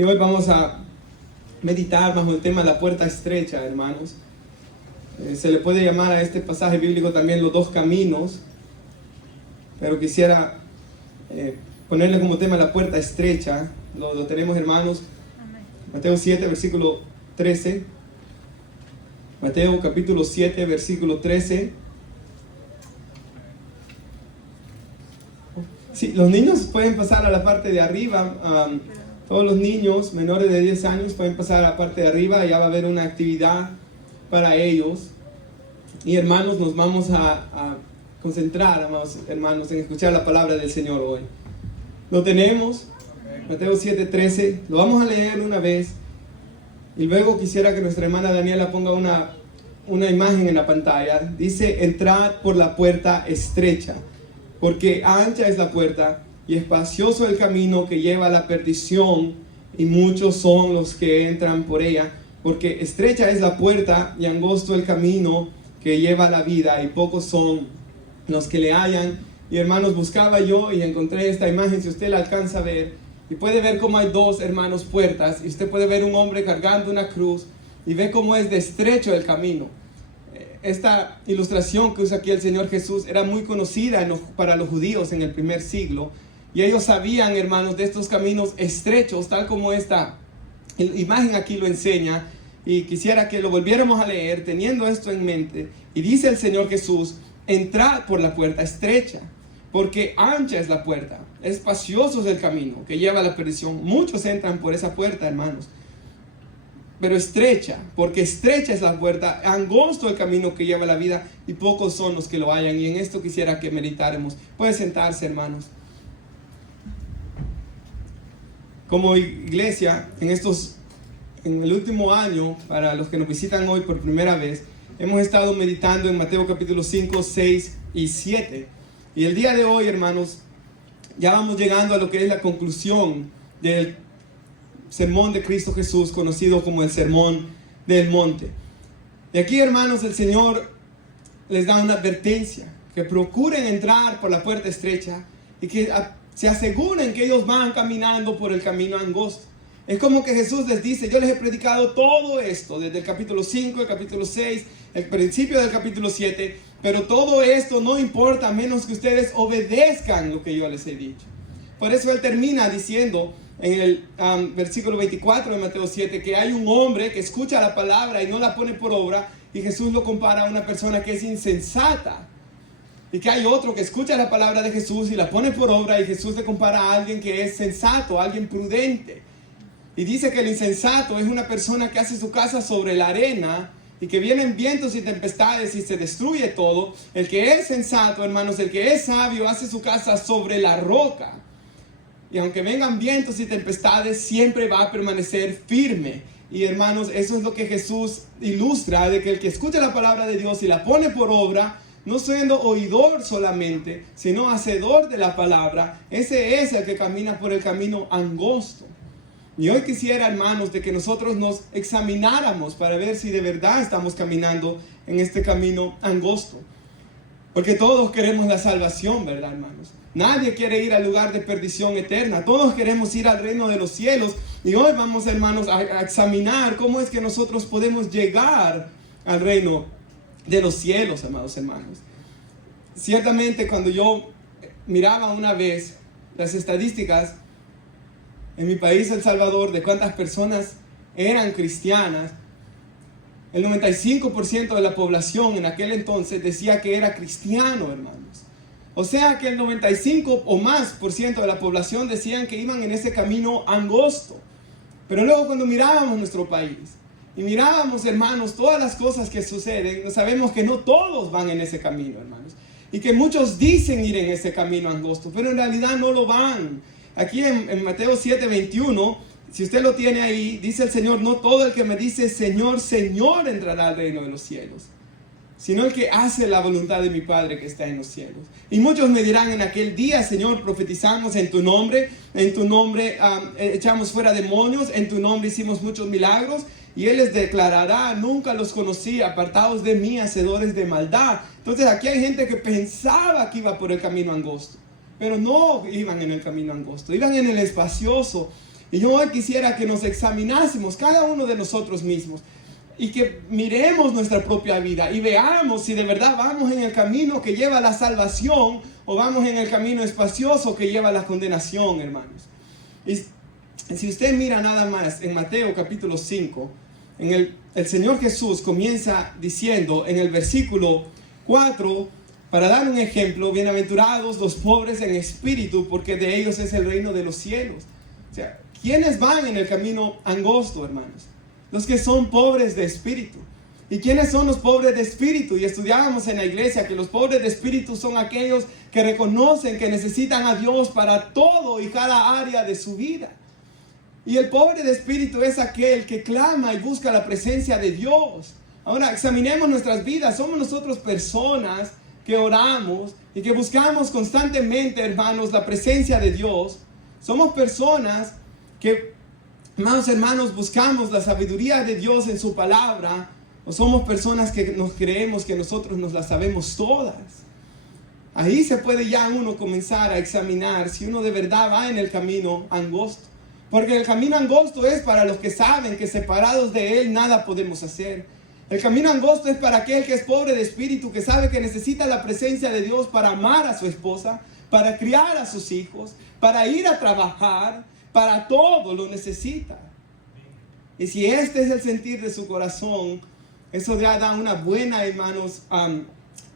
Y hoy vamos a meditar bajo el tema la puerta estrecha, hermanos. Se le puede llamar a este pasaje bíblico también los dos caminos, pero quisiera ponerle como tema la puerta estrecha. Lo tenemos, hermanos. Amén. Mateo 7, versículo 13. Mateo capítulo 7, versículo 13. Sí, los niños pueden pasar a la parte de arriba. Todos los niños menores de 10 años pueden pasar a la parte de arriba. Ya va a haber una actividad para ellos. Y hermanos, nos vamos a concentrar, amados hermanos, en escuchar la palabra del Señor hoy. Lo tenemos, Mateo 7, 13. Lo vamos a leer una vez. Y luego quisiera que nuestra hermana Daniela ponga una imagen en la pantalla. Dice: entrad por la puerta estrecha, porque ancha es la puerta y espacioso el camino que lleva a la perdición, y muchos son los que entran por ella. Porque estrecha es la puerta y angosto el camino que lleva a la vida, y pocos son los que le hallan. Y hermanos, buscaba yo y encontré esta imagen, si usted la alcanza a ver, y puede ver cómo hay dos, hermanos, puertas, y usted puede ver un hombre cargando una cruz, y ve cómo es de estrecho el camino. Esta ilustración que usa aquí el Señor Jesús era muy conocida para los judíos en el primer siglo, y ellos sabían, hermanos, de estos caminos estrechos, tal como esta imagen aquí lo enseña. Y quisiera que lo volviéramos a leer teniendo esto en mente. Y dice el Señor Jesús: entrad por la puerta estrecha, porque ancha es la puerta, espacioso es el camino que lleva a la perdición. Muchos entran por esa puerta, hermanos, pero estrecha, porque estrecha es la puerta, angosto el camino que lleva a la vida, y pocos son los que lo hallan. Y en esto quisiera que meditáramos. Puede sentarse, hermanos. Como iglesia, en el último año, para los que nos visitan hoy por primera vez, hemos estado meditando en Mateo capítulo 5, 6 y 7. Y el día de hoy, hermanos, ya vamos llegando a lo que es la conclusión del sermón de Cristo Jesús, conocido como el Sermón del Monte. Y aquí, hermanos, el Señor les da una advertencia: que procuren entrar por la puerta estrecha y que se aseguren que ellos van caminando por el camino angosto. Es como que Jesús les dice: yo les he predicado todo esto, desde el capítulo 5, el capítulo 6, el principio del capítulo 7, pero todo esto no importa a menos que ustedes obedezcan lo que yo les he dicho. Por eso Él termina diciendo en el versículo 24 de Mateo 7, que hay un hombre que escucha la palabra y no la pone por obra, y Jesús lo compara a una persona que es insensata. Y que hay otro que escucha la palabra de Jesús y la pone por obra, y Jesús le compara a alguien que es sensato, a alguien prudente. Y dice que el insensato es una persona que hace su casa sobre la arena, y que vienen vientos y tempestades y se destruye todo. El que es sensato, hermanos, el que es sabio, hace su casa sobre la roca. Y aunque vengan vientos y tempestades, siempre va a permanecer firme. Y hermanos, eso es lo que Jesús ilustra, de que el que escucha la palabra de Dios y la pone por obra, no siendo oidor solamente, sino hacedor de la palabra, ese es el que camina por el camino angosto. Y hoy quisiera, hermanos, de que nosotros nos examináramos para ver si de verdad estamos caminando en este camino angosto. Porque todos queremos la salvación, ¿verdad, hermanos? Nadie quiere ir al lugar de perdición eterna. Todos queremos ir al reino de los cielos. Y hoy vamos, hermanos, a examinar cómo es que nosotros podemos llegar al reino de los cielos, amados hermanos. Ciertamente, cuando yo miraba una vez las estadísticas en mi país, El Salvador, de cuántas personas eran cristianas, el 95% de la población en aquel entonces decía que era cristiano, hermanos. O sea que el 95 o más por ciento de la población decían que iban en ese camino angosto. Pero luego, cuando mirábamos nuestro país y mirábamos, hermanos, todas las cosas que suceden, sabemos que no todos van en ese camino, hermanos. Y que muchos dicen ir en ese camino angosto, pero en realidad no lo van. Aquí en Mateo 7, 21, si usted lo tiene ahí, dice el Señor: no todo el que me dice Señor, Señor entrará al reino de los cielos, sino el que hace la voluntad de mi Padre que está en los cielos. Y muchos me dirán en aquel día: Señor, profetizamos en tu nombre echamos fuera demonios, en tu nombre hicimos muchos milagros. Y Él les declarará: nunca los conocí, apartados de mí, hacedores de maldad. Entonces aquí hay gente que pensaba que iba por el camino angosto, pero no iban en el camino angosto, iban en el espacioso. Y yo hoy quisiera que nos examinásemos cada uno de nosotros mismos y que miremos nuestra propia vida y veamos si de verdad vamos en el camino que lleva a la salvación o vamos en el camino espacioso que lleva a la condenación, hermanos. Y si usted mira nada más en Mateo capítulo 5, el Señor Jesús comienza diciendo en el versículo 4, para dar un ejemplo: bienaventurados los pobres en espíritu, porque de ellos es el reino de los cielos. O sea, ¿quiénes van en el camino angosto, hermanos? Los que son pobres de espíritu. ¿Y quiénes son los pobres de espíritu? Y estudiábamos en la iglesia que los pobres de espíritu son aquellos que reconocen que necesitan a Dios para todo y cada área de su vida. Y el pobre de espíritu es aquel que clama y busca la presencia de Dios. Ahora, examinemos nuestras vidas. Somos nosotros personas que oramos y que buscamos constantemente, hermanos, la presencia de Dios. Somos personas que, amados hermanos, buscamos la sabiduría de Dios en su palabra, o somos personas que nos creemos que nosotros nos las sabemos todas. Ahí se puede ya uno comenzar a examinar si uno de verdad va en el camino angosto. Porque el camino angosto es para los que saben que separados de Él nada podemos hacer. El camino angosto es para aquel que es pobre de espíritu, que sabe que necesita la presencia de Dios para amar a su esposa, para criar a sus hijos, para ir a trabajar, para todo lo necesita. Y si este es el sentir de su corazón, eso ya da una buena, hermanos,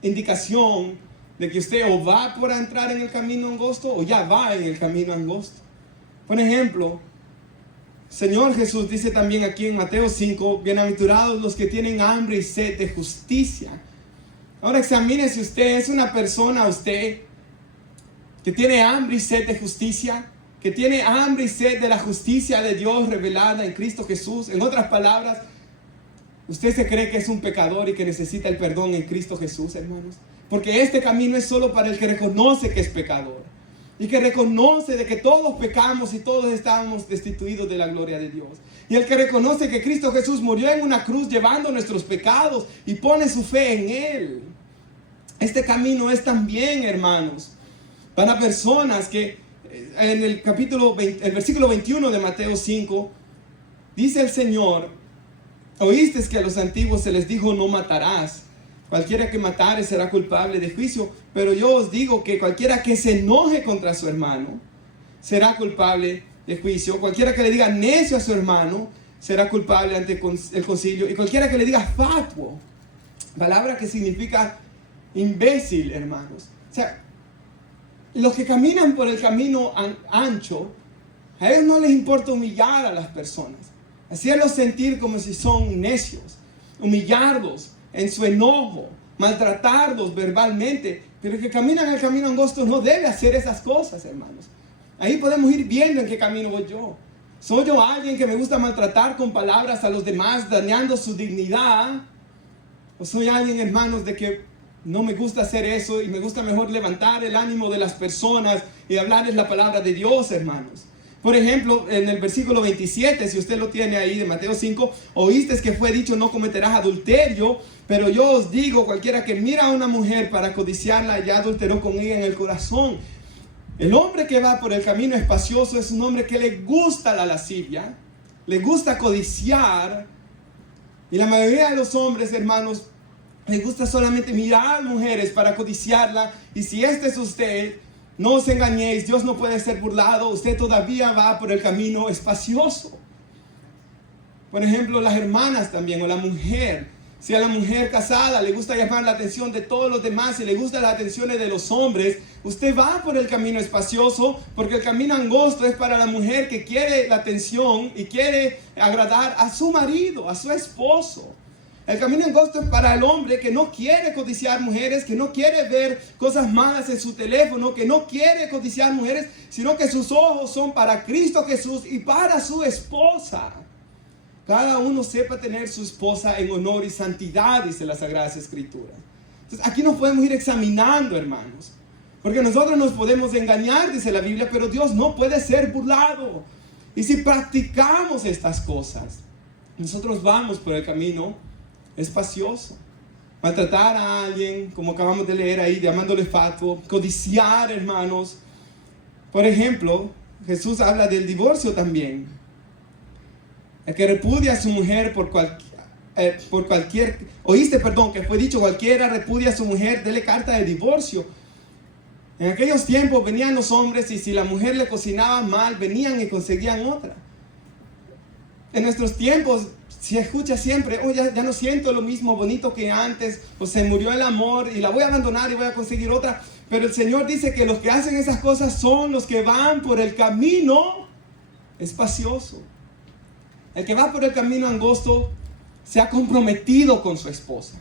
indicación de que usted o va por entrar en el camino angosto o ya va en el camino angosto. Por ejemplo, Señor Jesús dice también aquí en Mateo 5, bienaventurados los que tienen hambre y sed de justicia. Ahora examine si usted es una persona, usted, que tiene hambre y sed de justicia, que tiene hambre y sed de la justicia de Dios revelada en Cristo Jesús. En otras palabras, ¿usted se cree que es un pecador y que necesita el perdón en Cristo Jesús, hermanos? Porque este camino es solo para el que reconoce que es pecador y que reconoce de que todos pecamos y todos estamos destituidos de la gloria de Dios. Y el que reconoce que Cristo Jesús murió en una cruz llevando nuestros pecados y pone su fe en Él. Este camino es también, hermanos, para personas que en el versículo 21 de Mateo 5, dice el Señor: oíste que a los antiguos se les dijo no matarás. Cualquiera que matare será culpable de juicio, pero yo os digo que cualquiera que se enoje contra su hermano será culpable de juicio. Cualquiera que le diga necio a su hermano será culpable ante el concilio. Y cualquiera que le diga fatuo, palabra que significa imbécil, hermanos. O sea, los que caminan por el camino ancho, a ellos no les importa humillar a las personas, hacerlos sentir como si son necios, humillarlos en su enojo, maltratarlos verbalmente. Pero el que camina en el camino angosto no debe hacer esas cosas, hermanos. Ahí podemos ir viendo en qué camino voy yo. ¿Soy yo alguien que me gusta maltratar con palabras a los demás, dañando su dignidad? ¿O soy alguien, hermanos, de que no me gusta hacer eso y me gusta mejor levantar el ánimo de las personas y hablarles la palabra de Dios, hermanos? Por ejemplo, en el versículo 27, si usted lo tiene ahí de Mateo 5, oíste que fue dicho no cometerás adulterio, pero yo os digo, cualquiera que mira a una mujer para codiciarla ya adulteró con ella en el corazón. El hombre que va por el camino espacioso es un hombre que le gusta la lascivia, le gusta codiciar, y la mayoría de los hombres, hermanos, les gusta solamente mirar a mujeres para codiciarla. Y si este es usted, no os engañéis, Dios no puede ser burlado, usted todavía va por el camino espacioso. Por ejemplo, las hermanas también, o la mujer. Si a la mujer casada le gusta llamar la atención de todos los demás y le gustan las atenciones de los hombres, usted va por el camino espacioso, porque el camino angosto es para la mujer que quiere la atención y quiere agradar a su marido, a su esposo. El camino angosto es para el hombre que no quiere codiciar mujeres, que no quiere ver cosas malas en su teléfono, que no quiere codiciar mujeres, sino que sus ojos son para Cristo Jesús y para su esposa. Cada uno sepa tener su esposa en honor y santidad, dice las Sagradas Escrituras. Entonces aquí nos podemos ir examinando, hermanos, porque nosotros nos podemos engañar, dice la Biblia, pero Dios no puede ser burlado. Y si practicamos estas cosas, nosotros vamos por el camino espacioso. Maltratar a alguien, como acabamos de leer ahí, llamándole fatuo, codiciar, hermanos. Por ejemplo, Jesús habla del divorcio también. El que repudia a su mujer por cualquier, oíste, perdón, que fue dicho, cualquiera repudia a su mujer, dele carta de divorcio. En aquellos tiempos venían los hombres y si la mujer le cocinaba mal, venían y conseguían otra. En nuestros tiempos se escucha siempre, oh, ya no siento lo mismo bonito que antes, o se murió el amor y la voy a abandonar y voy a conseguir otra. Pero el Señor dice que los que hacen esas cosas son los que van por el camino espacioso. El que va por el camino angosto se ha comprometido con su esposa.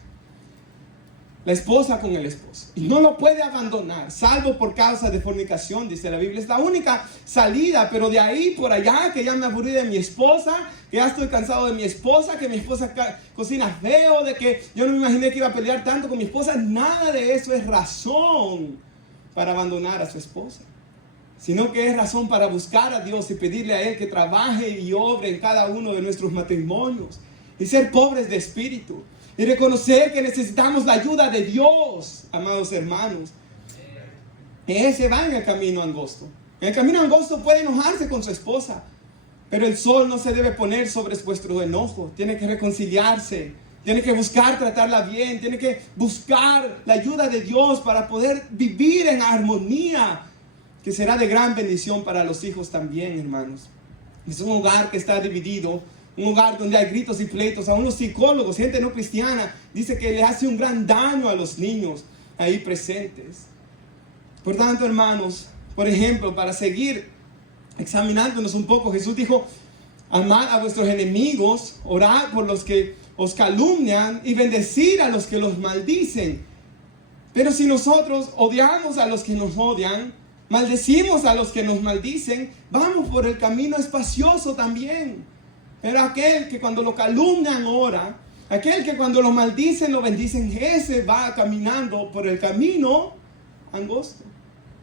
La esposa con el esposo. Y no lo puede abandonar, salvo por causa de fornicación, dice la Biblia. Es la única salida, pero de ahí por allá, que ya me aburrí de mi esposa, que ya estoy cansado de mi esposa, que mi esposa cocina feo, de que yo no me imaginé que iba a pelear tanto con mi esposa. Nada de eso es razón para abandonar a su esposa, sino que es razón para buscar a Dios y pedirle a Él que trabaje y obre en cada uno de nuestros matrimonios y ser pobres de espíritu. Y reconocer que necesitamos la ayuda de Dios, amados hermanos. Ese va en el camino angosto. En el camino angosto puede enojarse con su esposa, pero el sol no se debe poner sobre vuestro enojo. Tiene que reconciliarse, tiene que buscar tratarla bien, tiene que buscar la ayuda de Dios para poder vivir en armonía, que será de gran bendición para los hijos también, hermanos. Es un hogar que está dividido. Un hogar donde hay gritos y pleitos. A unos psicólogos, gente no cristiana, dice que le hace un gran daño a los niños ahí presentes. Por tanto, hermanos, por ejemplo, para seguir examinándonos un poco, Jesús dijo, amad a vuestros enemigos, orad por los que os calumnian y bendecir a los que los maldicen. Pero si nosotros odiamos a los que nos odian, maldecimos a los que nos maldicen, vamos por el camino espacioso también. Pero aquel que cuando lo calumnian ora, aquel que cuando lo maldicen lo bendicen, ese va caminando por el camino angosto.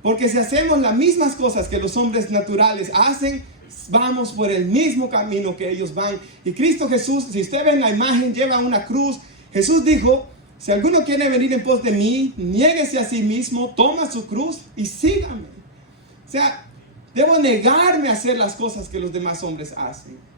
Porque si hacemos las mismas cosas que los hombres naturales hacen, vamos por el mismo camino que ellos van. Y Cristo Jesús, si usted ve en la imagen, lleva una cruz. Jesús dijo, si alguno quiere venir en pos de mí, niéguese a sí mismo, toma su cruz y sígame. O sea, debo negarme a hacer las cosas que los demás hombres hacen.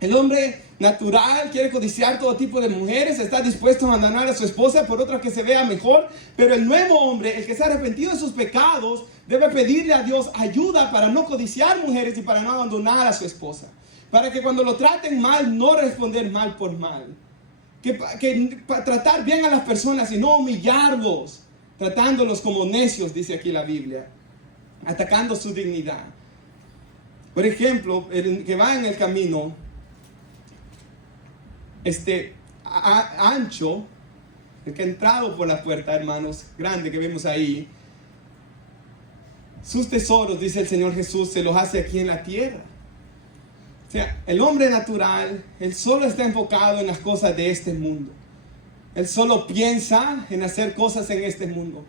El hombre natural quiere codiciar todo tipo de mujeres, está dispuesto a abandonar a su esposa por otra que se vea mejor, pero el nuevo hombre, el que se ha arrepentido de sus pecados, debe pedirle a Dios ayuda para no codiciar mujeres y para no abandonar a su esposa. Para que cuando lo traten mal, no responder mal por mal. Que tratar bien a las personas y no humillarlos, tratándolos como necios, dice aquí la Biblia, atacando su dignidad. Por ejemplo, el que va en el camino ancho, el que ha entrado por la puerta, hermanos, grande que vemos ahí, sus tesoros, dice el Señor Jesús, se los hace aquí en la tierra. O sea, el hombre natural, él solo está enfocado en las cosas de este mundo. Él solo piensa en hacer cosas en este mundo.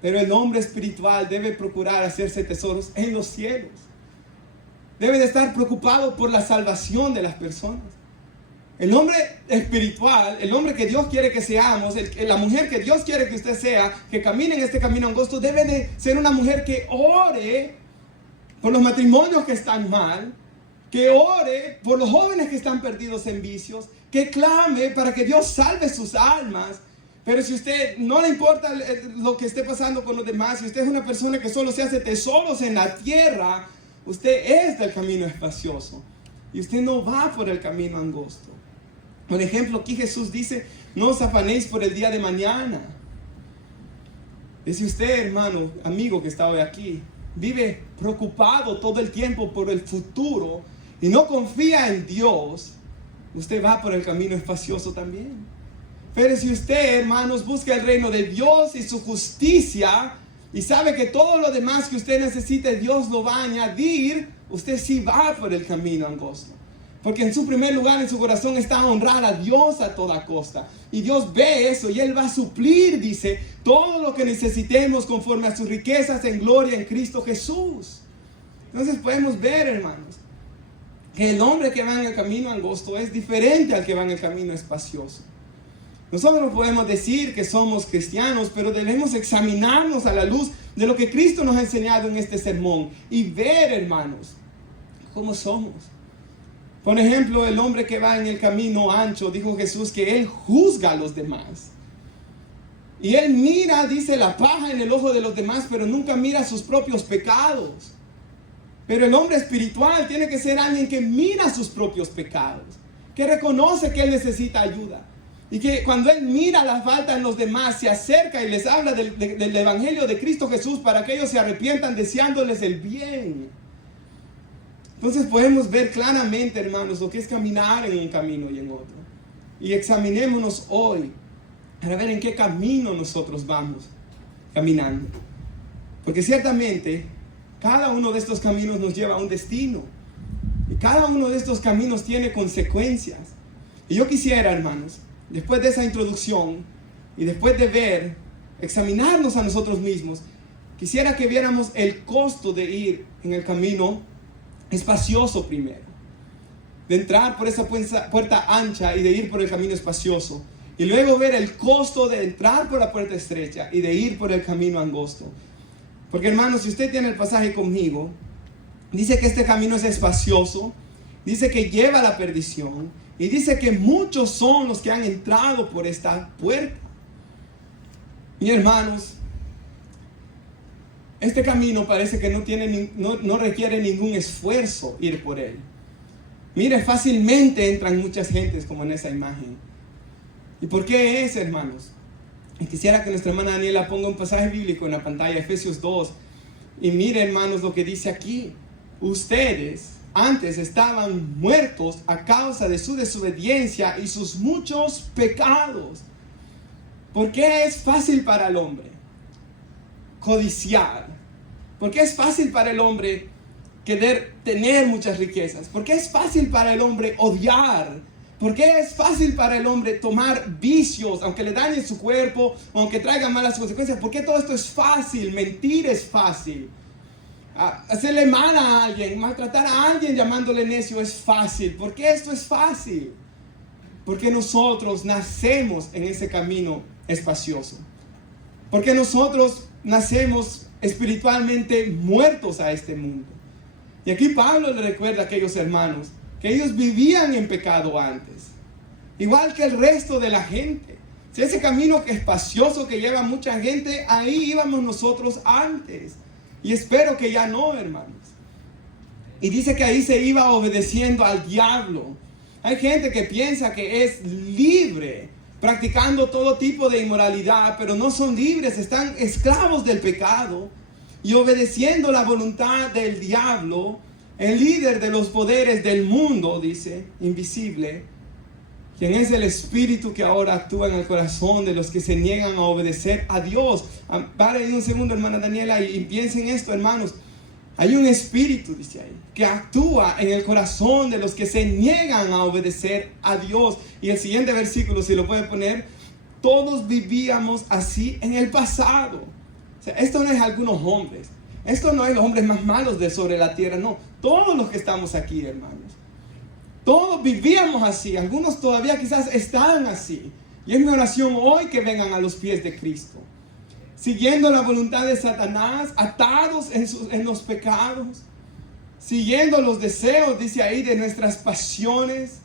Pero el hombre espiritual debe procurar hacerse tesoros en los cielos. Debe de estar preocupado por la salvación de las personas. El hombre espiritual, el hombre que Dios quiere que seamos, la mujer que Dios quiere que usted sea, que camine en este camino angosto, debe de ser una mujer que ore por los matrimonios que están mal, que ore por los jóvenes que están perdidos en vicios, que clame para que Dios salve sus almas. Pero si usted no le importa lo que esté pasando con los demás, si usted es una persona que solo se hace tesoros en la tierra, usted es del camino espacioso y usted no va por el camino angosto. Por ejemplo, aquí Jesús dice, no os afanéis por el día de mañana. Dice usted, hermano, amigo que está hoy aquí, vive preocupado todo el tiempo por el futuro y no confía en Dios, usted va por el camino espacioso también. Pero si usted, hermanos, busca el reino de Dios y su justicia y sabe que todo lo demás que usted necesite Dios lo va a añadir, usted sí va por el camino angosto. Porque en su primer lugar en su corazón está honrar a Dios a toda costa. Y Dios ve eso y Él va a suplir, dice, todo lo que necesitemos conforme a sus riquezas en gloria en Cristo Jesús. Entonces podemos ver, hermanos, que el hombre que va en el camino angosto es diferente al que va en el camino espacioso. Nosotros no podemos decir que somos cristianos, pero debemos examinarnos a la luz de lo que Cristo nos ha enseñado en este sermón y ver, hermanos, cómo somos. Por ejemplo, el hombre que va en el camino ancho, dijo Jesús que él juzga a los demás. Y él mira, dice, la paja en el ojo de los demás, pero nunca mira sus propios pecados. Pero el hombre espiritual tiene que ser alguien que mira sus propios pecados, que reconoce que él necesita ayuda. Y que cuando él mira la falta en los demás, se acerca y les habla del evangelio de Cristo Jesús para que ellos se arrepientan deseándoles el bien. Entonces podemos ver claramente, hermanos, lo que es caminar en un camino y en otro. Y examinémonos hoy para ver en qué camino nosotros vamos caminando. Porque ciertamente cada uno de estos caminos nos lleva a un destino. Y cada uno de estos caminos tiene consecuencias. Y yo quisiera, hermanos, después de esa introducción y después de ver, examinarnos a nosotros mismos, quisiera que viéramos el costo de ir en el camino espacioso primero. De entrar por esa puerta ancha y de ir por el camino espacioso. Y luego ver el costo de entrar por la puerta estrecha y de ir por el camino angosto. Porque, hermanos, si usted tiene el pasaje conmigo, dice que este camino es espacioso, dice que lleva a la perdición y dice que muchos son los que han entrado por esta puerta. Y, hermanos, este camino parece que no requiere ningún esfuerzo ir por él. Mire, fácilmente entran muchas gentes como en esa imagen. ¿Y por qué es, hermanos? Y quisiera que nuestra hermana Daniela ponga un pasaje bíblico en la pantalla, Efesios 2. Y mire, hermanos, lo que dice aquí. Ustedes antes estaban muertos a causa de su desobediencia y sus muchos pecados. ¿Por qué es fácil para el hombre codiciar? ¿Por qué es fácil para el hombre querer tener muchas riquezas? ¿Por qué es fácil para el hombre odiar? ¿Por qué es fácil para el hombre tomar vicios, aunque le dañen su cuerpo, aunque traigan malas consecuencias? ¿Por qué todo esto es fácil? Mentir es fácil. Hacerle mal a alguien, maltratar a alguien llamándole necio es fácil. ¿Por qué esto es fácil? Porque nosotros nacemos en ese camino espacioso. Porque nosotros nacemos espiritualmente muertos a este mundo. Y aquí Pablo le recuerda a aquellos hermanos que ellos vivían en pecado antes, igual que el resto de la gente. Si ese camino que es espacioso que lleva mucha gente, ahí íbamos nosotros antes. Y espero que ya no, hermanos. Y dice que ahí se iba obedeciendo al diablo. Hay gente que piensa que es libre, practicando todo tipo de inmoralidad, pero no son libres, están esclavos del pecado y obedeciendo la voluntad del diablo. El líder de los poderes del mundo, dice, invisible, quien es el espíritu que ahora actúa en el corazón de los que se niegan a obedecer a Dios. Pare ahí un segundo, hermana Daniela, y piensen esto, hermanos. Hay un espíritu, dice ahí, que actúa en el corazón de los que se niegan a obedecer a Dios. Y el siguiente versículo, si lo puede poner, todos vivíamos así en el pasado. O sea, esto no es algunos hombres. Esto no es los hombres más malos de sobre la tierra, no. Todos los que estamos aquí, hermanos. Todos vivíamos así. Algunos todavía quizás están así. Y es mi oración hoy que vengan a los pies de Cristo. Siguiendo la voluntad de Satanás, atados en los pecados. Siguiendo los deseos, dice ahí, de nuestras pasiones.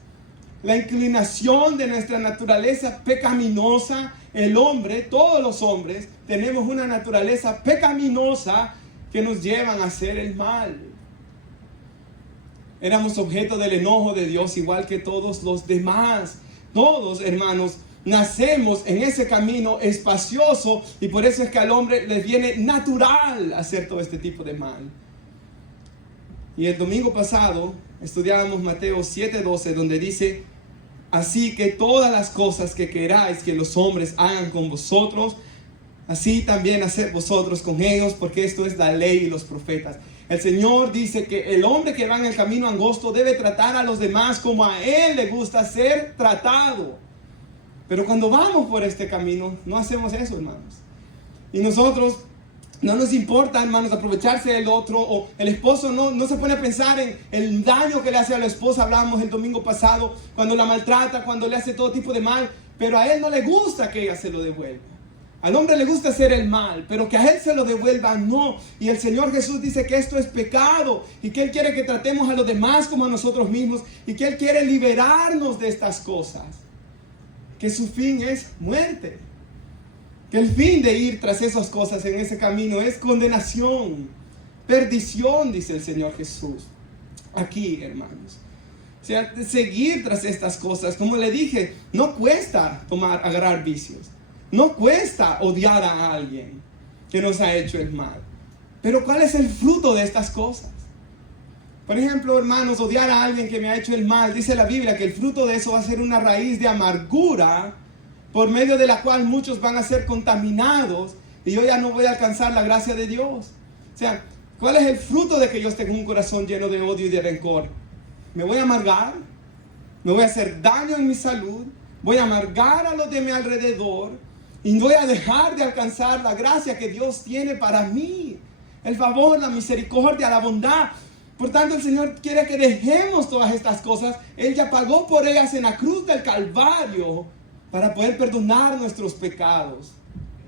La inclinación de nuestra naturaleza pecaminosa. El hombre, todos los hombres, tenemos una naturaleza pecaminosa que nos llevan a hacer el mal. Éramos objeto del enojo de Dios igual que todos los demás. Todos, hermanos, nacemos en ese camino espacioso y por eso es que al hombre le viene natural hacer todo este tipo de mal. Y el domingo pasado estudiábamos Mateo 7:12, donde dice: así que todas las cosas que queráis que los hombres hagan con vosotros, así también haced vosotros con ellos, porque esto es la ley y los profetas. El Señor dice que el hombre que va en el camino angosto debe tratar a los demás como a él le gusta ser tratado. Pero cuando vamos por este camino, no hacemos eso, hermanos. Y nosotros No nos importa, hermanos, aprovecharse del otro, o el esposo no se pone a pensar en el daño que le hace a la esposa. Hablábamos el domingo pasado, cuando la maltrata, cuando le hace todo tipo de mal, pero a él no le gusta que ella se lo devuelva. Al hombre le gusta hacer el mal, pero que a él se lo devuelva, no. Y el Señor Jesús dice que esto es pecado y que Él quiere que tratemos a los demás como a nosotros mismos y que Él quiere liberarnos de estas cosas. Que su fin es muerte. Que el fin de ir tras esas cosas en ese camino es condenación, perdición, dice el Señor Jesús. Aquí, hermanos. O sea, seguir tras estas cosas, como le dije, no cuesta agarrar vicios. No cuesta odiar a alguien que nos ha hecho el mal. Pero ¿cuál es el fruto de estas cosas? Por ejemplo, hermanos, odiar a alguien que me ha hecho el mal, dice la Biblia que el fruto de eso va a ser una raíz de amargura, por medio de la cual muchos van a ser contaminados y yo ya no voy a alcanzar la gracia de Dios. O sea, ¿cuál es el fruto de que yo esté con un corazón lleno de odio y de rencor? Me voy a amargar, me voy a hacer daño en mi salud, voy a amargar a los de mi alrededor y voy a dejar de alcanzar la gracia que Dios tiene para mí, el favor, la misericordia, la bondad. Por tanto, el Señor quiere que dejemos todas estas cosas. Él ya pagó por ellas en la cruz del Calvario para poder perdonar nuestros pecados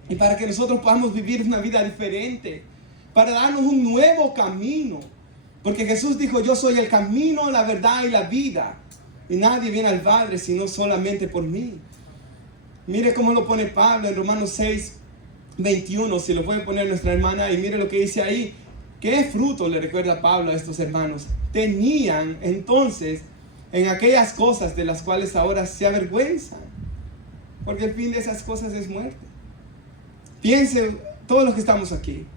y para que nosotros podamos vivir una vida diferente, para darnos un nuevo camino. Porque Jesús dijo: yo soy el camino, la verdad y la vida, y nadie viene al Padre sino solamente por mí. Mire cómo lo pone Pablo en Romanos 6, 21, si lo puede poner nuestra hermana, y mire lo que dice ahí. ¿Qué fruto le recuerda Pablo a estos hermanos? Tenían entonces en aquellas cosas de las cuales ahora se avergüenzan, porque el fin de esas cosas es muerte. Piense, todos los que estamos aquí,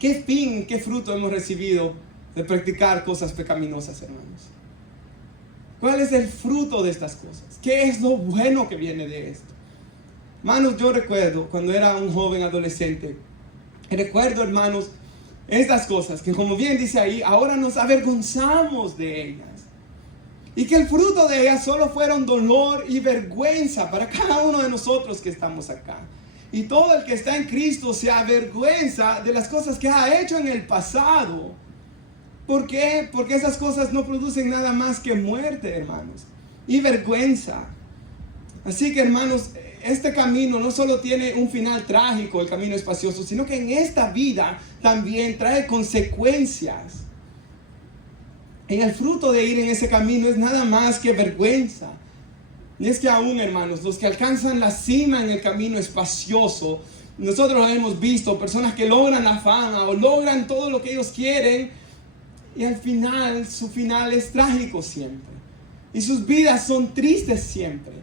¿qué fin, qué fruto hemos recibido de practicar cosas pecaminosas, hermanos? ¿Cuál es el fruto de estas cosas? ¿Qué es lo bueno que viene de esto? Hermanos, yo recuerdo cuando era un joven adolescente, hermanos, estas cosas que, como bien dice ahí, ahora nos avergonzamos de ellas. Y que el fruto de ellas solo fueron dolor y vergüenza para cada uno de nosotros que estamos acá. Y todo el que está en Cristo se avergüenza de las cosas que ha hecho en el pasado. ¿Por qué? Porque esas cosas no producen nada más que muerte, hermanos, y vergüenza. Así que, hermanos, este camino no solo tiene un final trágico, el camino espacioso, sino que en esta vida también trae consecuencias. Y el fruto de ir en ese camino es nada más que vergüenza. Y es que aún, hermanos, los que alcanzan la cima en el camino espacioso, nosotros hemos visto personas que logran la fama o logran todo lo que ellos quieren, y al final, su final es trágico siempre. Y sus vidas son tristes siempre.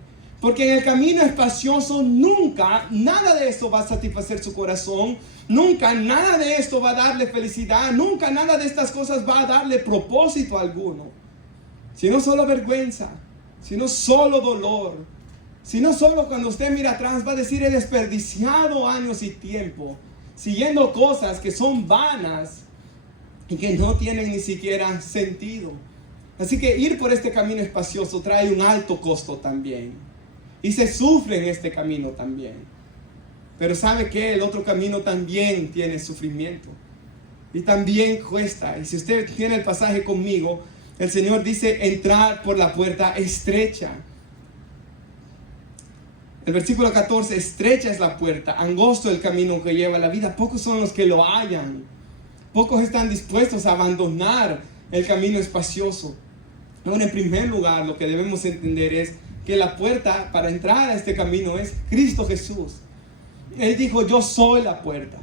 Porque en el camino espacioso nunca, nada de esto va a satisfacer su corazón. Nunca, nada de esto va a darle felicidad. Nunca, nada de estas cosas va a darle propósito alguno. Sino solo vergüenza. Sino solo dolor. Sino solo cuando usted mira atrás va a decir: he desperdiciado años y tiempo siguiendo cosas que son vanas y que no tienen ni siquiera sentido. Así que ir por este camino espacioso trae un alto costo también. Y se sufre en este camino también. Pero ¿sabe qué? El otro camino también tiene sufrimiento. Y también cuesta. Y si usted tiene el pasaje conmigo, el Señor dice: entrar por la puerta estrecha. El versículo 14: estrecha es la puerta, angosto el camino que lleva a la vida. Pocos son los que lo hallan. Pocos están dispuestos a abandonar el camino espacioso. Ahora, en primer lugar, lo que debemos entender es que la puerta para entrar a este camino es Cristo Jesús. Él dijo: yo soy la puerta.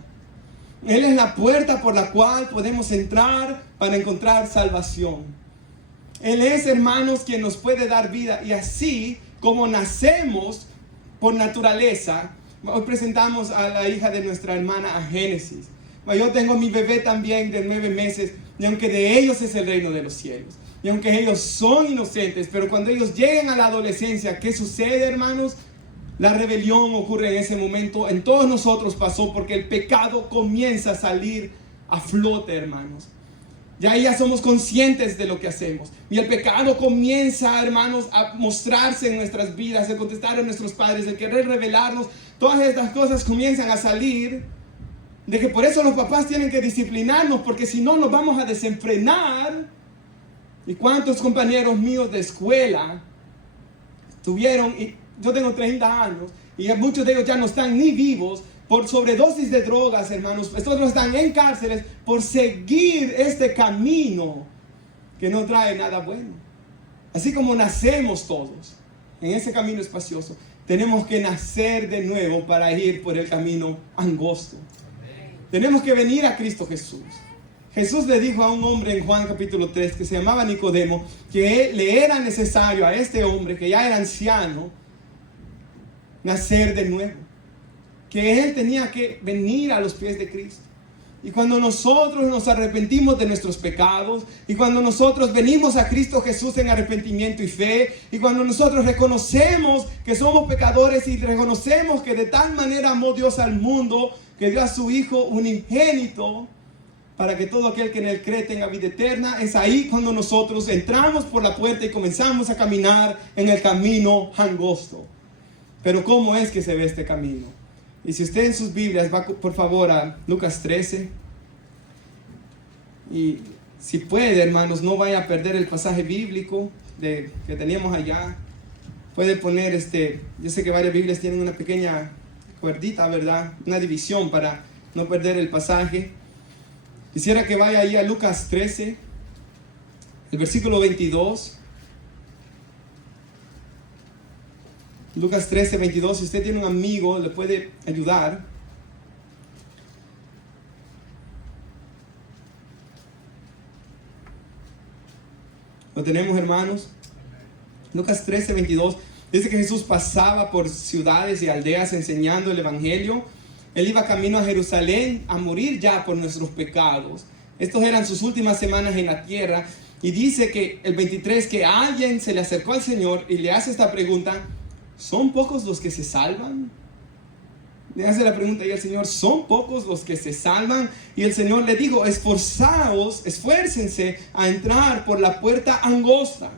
Él es la puerta por la cual podemos entrar para encontrar salvación. Él es, hermanos, quien nos puede dar vida. Y así como nacemos por naturaleza, hoy presentamos a la hija de nuestra hermana a Génesis. Yo tengo mi bebé también de 9 meses, y aunque de ellos es el reino de los cielos, y aunque ellos son inocentes, pero cuando ellos lleguen a la adolescencia, ¿qué sucede, hermanos? La rebelión ocurre en ese momento. En todos nosotros pasó, porque el pecado comienza a salir a flote, hermanos. Ya somos conscientes de lo que hacemos. Y el pecado comienza, hermanos, a mostrarse en nuestras vidas, a contestar a nuestros padres, el querer rebelarnos. Todas estas cosas comienzan a salir. de que por eso los papás tienen que disciplinarnos, porque si no nos vamos a desenfrenar. ¿Y cuántos compañeros míos de escuela tuvieron, y yo tengo 30 años, y muchos de ellos ya no están ni vivos, por sobredosis de drogas, hermanos? Estos no están en cárceles por seguir este camino que no trae nada bueno. Así como nacemos todos en ese camino espacioso, tenemos que nacer de nuevo para ir por el camino angosto. Tenemos que venir a Cristo Jesús. Jesús le dijo a un hombre en Juan capítulo 3 que se llamaba Nicodemo, que le era necesario a este hombre que ya era anciano nacer de nuevo, que él tenía que venir a los pies de Cristo. Y cuando nosotros nos arrepentimos de nuestros pecados, y cuando nosotros venimos a Cristo Jesús en arrepentimiento y fe, y cuando nosotros reconocemos que somos pecadores y reconocemos que de tal manera amó Dios al mundo que dio a su Hijo unigénito para que todo aquel que en él cree tenga vida eterna, es ahí cuando nosotros entramos por la puerta y comenzamos a caminar en el camino angosto. Pero ¿cómo es que se ve este camino? Y si usted en sus Biblias va por favor a Lucas 13, y si puede, hermanos, no vaya a perder el pasaje bíblico que teníamos allá. Puede poner yo sé que varias Biblias tienen una pequeña cuerdita, ¿verdad? Una división para no perder el pasaje. Quisiera que vaya ahí a Lucas 13, el versículo 22. Lucas 13, 22. Si usted tiene un amigo, le puede ayudar. ¿Lo tenemos, hermanos? Lucas 13, 22. Dice que Jesús pasaba por ciudades y aldeas enseñando el evangelio. Él iba camino a Jerusalén a morir ya por nuestros pecados. Estos eran sus últimas semanas en la tierra. Y dice que el 23, que alguien se le acercó al Señor y le hace esta pregunta: ¿son pocos los que se salvan? Le hace la pregunta y el Señor: ¿son pocos los que se salvan? Y el Señor le dijo: esfuércense a entrar por la puerta angosta.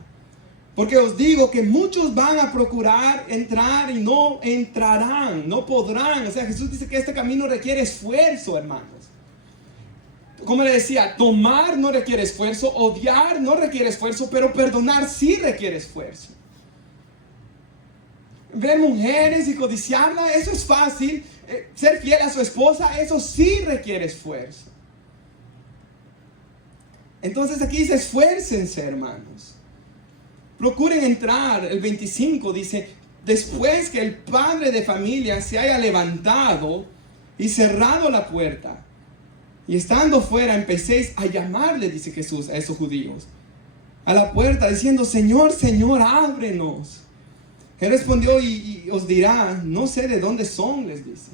Porque os digo que muchos van a procurar entrar y no entrarán, no podrán. O sea, Jesús dice que este camino requiere esfuerzo, hermanos. Como le decía, tomar no requiere esfuerzo, odiar no requiere esfuerzo, pero perdonar sí requiere esfuerzo. Ver mujeres y codiciarlas, eso es fácil. Ser fiel a su esposa, eso sí requiere esfuerzo. Entonces aquí dice: esfuércense, hermanos. Procuren entrar. El 25 dice: después que el padre de familia se haya levantado y cerrado la puerta, y estando fuera empecéis a llamarle, dice Jesús, a esos judíos a la puerta, diciendo: Señor, Señor, ábrenos. Él respondió y os dirá: no sé de dónde son, les dice.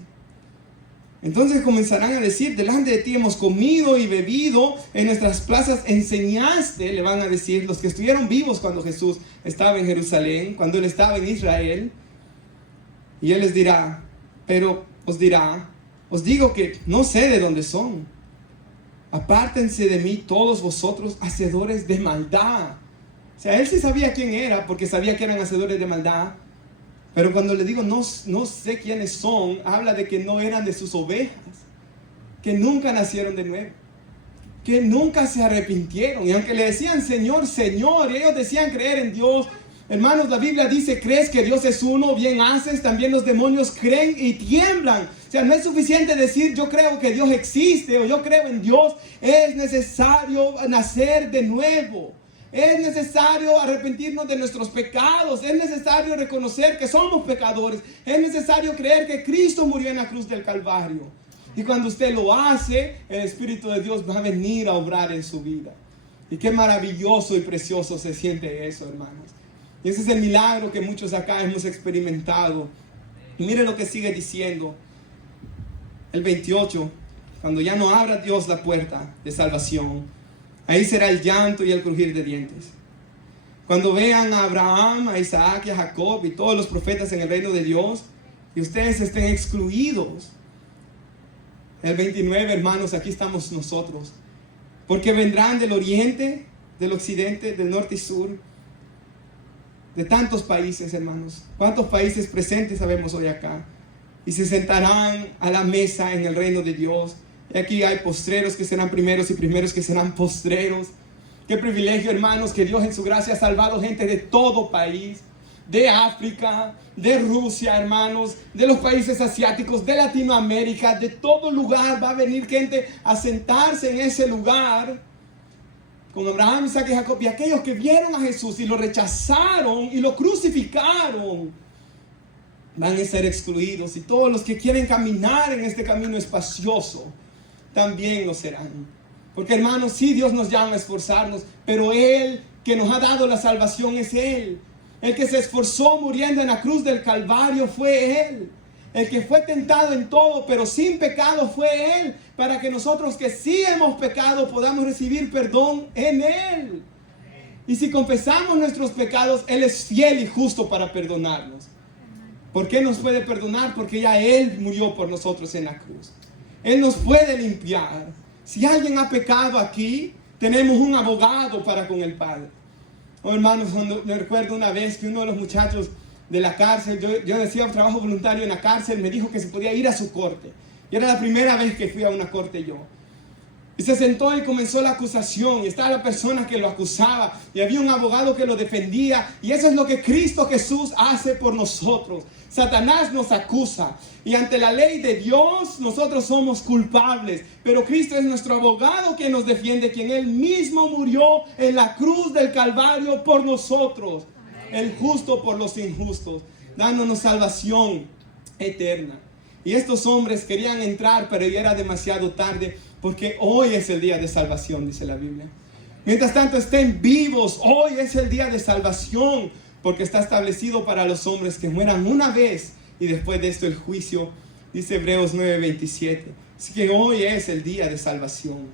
Entonces comenzarán a decir: delante de ti hemos comido y bebido, en nuestras plazas enseñaste. Le van a decir los que estuvieron vivos cuando Jesús estaba en Jerusalén, cuando Él estaba en Israel. Y Él les dirá, pero os dirá: os digo que no sé de dónde son. Apártense de mí todos vosotros, hacedores de maldad. O sea, Él sí sabía quién era, porque sabía que eran hacedores de maldad. Pero cuando le digo no sé quiénes son, habla de que no eran de sus ovejas, que nunca nacieron de nuevo, que nunca se arrepintieron. Y aunque le decían Señor, Señor, y ellos decían creer en Dios, hermanos, la Biblia dice: crees que Dios es uno, bien haces. También los demonios creen y tiemblan. O sea, no es suficiente decir yo creo que Dios existe o yo creo en Dios. Es necesario nacer de nuevo. Es necesario arrepentirnos de nuestros pecados. Es necesario reconocer que somos pecadores. Es necesario creer que Cristo murió en la cruz del Calvario. Y cuando usted lo hace, el Espíritu de Dios va a venir a obrar en su vida. Y qué maravilloso y precioso se siente eso, hermanos. Y ese es el milagro que muchos acá hemos experimentado. Y mire lo que sigue diciendo el 28. Cuando ya no abra Dios la puerta de salvación, ahí será el llanto y el crujir de dientes. Cuando vean a Abraham, a Isaac y a Jacob y todos los profetas en el reino de Dios, y ustedes estén excluidos. El 29, hermanos, aquí estamos nosotros. Porque vendrán del oriente, del occidente, del norte y sur, de tantos países, hermanos. ¿Cuántos países presentes sabemos hoy acá? Y se sentarán a la mesa en el reino de Dios. Y aquí hay postreros que serán primeros y primeros que serán postreros. Qué privilegio, hermanos, que Dios en su gracia ha salvado gente de todo país, de África, de Rusia, hermanos, de los países asiáticos, de Latinoamérica, de todo lugar. Va a venir gente a sentarse en ese lugar con Abraham, Isaac y Jacob, y aquellos que vieron a Jesús y lo rechazaron y lo crucificaron van a ser excluidos, y todos los que quieren caminar en este camino espacioso también lo serán. Porque, hermanos, sí, Dios nos llama a esforzarnos, pero Él que nos ha dado la salvación es Él. El que se esforzó muriendo en la cruz del Calvario fue Él. El que fue tentado en todo, pero sin pecado, fue Él, para que nosotros que sí hemos pecado podamos recibir perdón en Él. Y si confesamos nuestros pecados, Él es fiel y justo para perdonarnos. ¿Por qué nos puede perdonar? Porque ya Él murió por nosotros en la cruz. Él nos puede limpiar. Si alguien ha pecado aquí, tenemos un abogado para con el Padre. Oh, hermanos, me recuerdo una vez que uno de los muchachos de la cárcel, yo decía un trabajo voluntario en la cárcel, me dijo que se podía ir a su corte. Y era la primera vez que fui a una corte yo. Y se sentó y comenzó la acusación, y estaba la persona que lo acusaba, y había un abogado que lo defendía, y eso es lo que Cristo Jesús hace por nosotros. Satanás nos acusa, y ante la ley de Dios nosotros somos culpables, pero Cristo es nuestro abogado que nos defiende, quien Él mismo murió en la cruz del Calvario por nosotros, el justo por los injustos, dándonos salvación eterna. Y estos hombres querían entrar, pero ya era demasiado tarde, porque hoy es el día de salvación, dice la Biblia. Mientras tanto estén vivos, hoy es el día de salvación, porque está establecido para los hombres que mueran una vez y después de esto el juicio, dice Hebreos 9:27. Así que hoy es el día de salvación.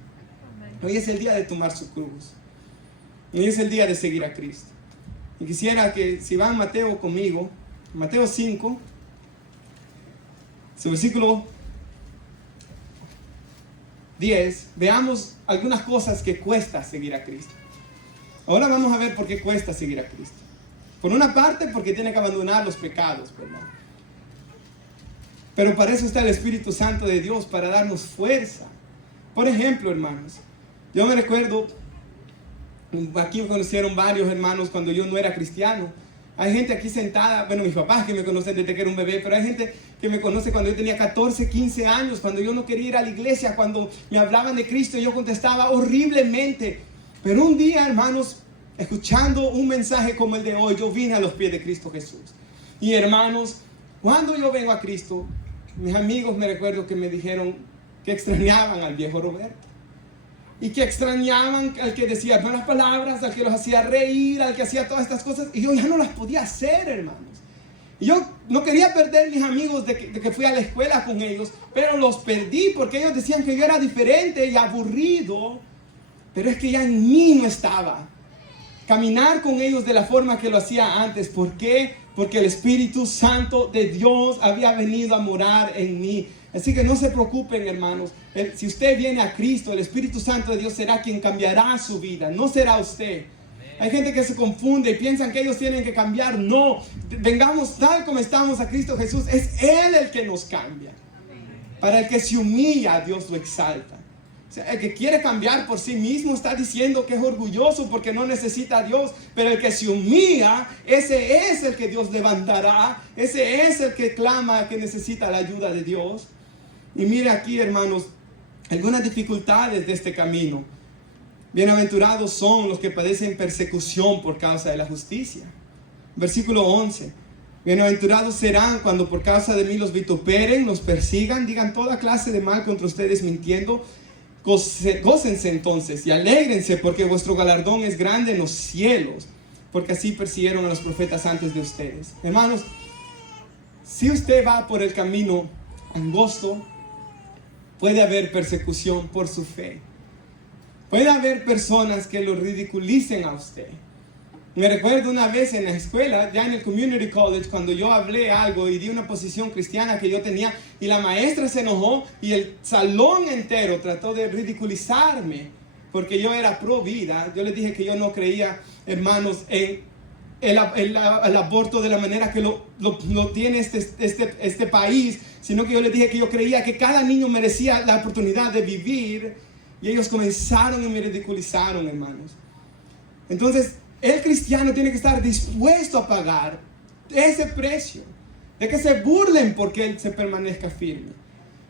Hoy es el día de tomar su cruz. Hoy es el día de seguir a Cristo. Y quisiera que, si van Mateo conmigo, Mateo 5, su versículo 10, veamos algunas cosas que cuesta seguir a Cristo. Ahora vamos a ver por qué cuesta seguir a Cristo. Por una parte, porque tiene que abandonar los pecados, ¿verdad? Pero para eso está el Espíritu Santo de Dios, para darnos fuerza. Por ejemplo, hermanos, yo me recuerdo, aquí me conocieron varios hermanos cuando yo no era cristiano. Hay gente aquí sentada, bueno, mis papás que me conocen desde que era un bebé, pero hay gente que me conoce cuando yo tenía 14, 15 años, cuando yo no quería ir a la iglesia, cuando me hablaban de Cristo y yo contestaba horriblemente. Pero un día, hermanos, escuchando un mensaje como el de hoy, yo vine a los pies de Cristo Jesús. Y hermanos, cuando yo vengo a Cristo, mis amigos me recuerdo que me dijeron que extrañaban al viejo Roberto. Y que extrañaban al que decía buenas palabras, al que los hacía reír, al que hacía todas estas cosas. Y yo ya no las podía hacer, hermanos. Y yo no quería perder mis amigos de que fui a la escuela con ellos, pero los perdí porque ellos decían que yo era diferente y aburrido. Pero es que ya en mí no estaba caminar con ellos de la forma que lo hacía antes. ¿Por qué? Porque el Espíritu Santo de Dios había venido a morar en mí. Así que no se preocupen, hermanos. Si usted viene a Cristo, el Espíritu Santo de Dios será quien cambiará su vida, no será usted. Hay gente que se confunde y piensan que ellos tienen que cambiar. No, vengamos tal como estamos a Cristo Jesús. Es Él el que nos cambia. Para el que se humilla, Dios lo exalta. O sea, el que quiere cambiar por sí mismo está diciendo que es orgulloso porque no necesita a Dios. Pero el que se humilla, ese es el que Dios levantará. Ese es el que clama que necesita la ayuda de Dios. Y mire aquí, hermanos, algunas dificultades de este camino. Bienaventurados son los que padecen persecución por causa de la justicia. Versículo 11. Bienaventurados serán cuando por causa de mí los vituperen, los persigan, digan toda clase de mal contra ustedes mintiendo. Gócense entonces y alégrense, porque vuestro galardón es grande en los cielos, porque así persiguieron a los profetas antes de ustedes. Hermanos, si usted va por el camino angosto, puede haber persecución por su fe. Puede haber personas que lo ridiculicen a usted. Me recuerdo una vez en la escuela, ya en el Community College, cuando yo hablé algo y di una posición cristiana que yo tenía, y la maestra se enojó y el salón entero trató de ridiculizarme porque yo era pro vida. Yo les dije que yo no creía, hermanos, en el aborto de la manera que lo tiene este país, sino que yo les dije que yo creía que cada niño merecía la oportunidad de vivir, y ellos comenzaron y me ridiculizaron, hermanos. Entonces, el cristiano tiene que estar dispuesto a pagar ese precio, de que se burlen porque él se permanezca firme.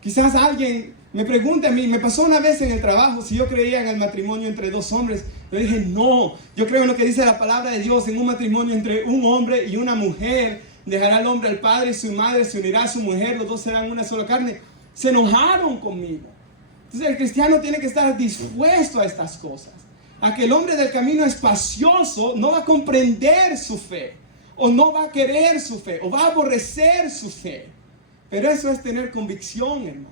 Quizás alguien me pregunte a mí, me pasó una vez en el trabajo si yo creía en el matrimonio entre dos hombres. Yo dije, no, yo creo en lo que dice la palabra de Dios, en un matrimonio entre un hombre y una mujer. Dejará el hombre al padre y su madre, se unirá a su mujer, los dos serán una sola carne. Se enojaron conmigo. Entonces el cristiano tiene que estar dispuesto a estas cosas. A que el hombre del camino espacioso no va a comprender su fe, o no va a querer su fe, o va a aborrecer su fe. Pero eso es tener convicción, hermanos.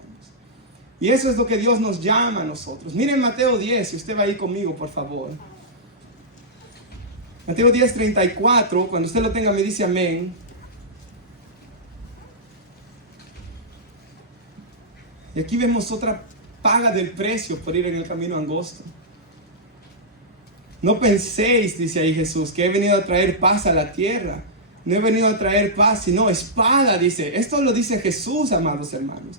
Y eso es lo que Dios nos llama a nosotros. Miren Mateo 10, si usted va ahí conmigo, por favor. Mateo 10, 34, cuando usted lo tenga me dice amén. Y aquí vemos otra paga del precio por ir en el camino angosto. No penséis, dice ahí Jesús, que he venido a traer paz a la tierra. No he venido a traer paz, sino espada, dice. Esto lo dice Jesús, amados hermanos.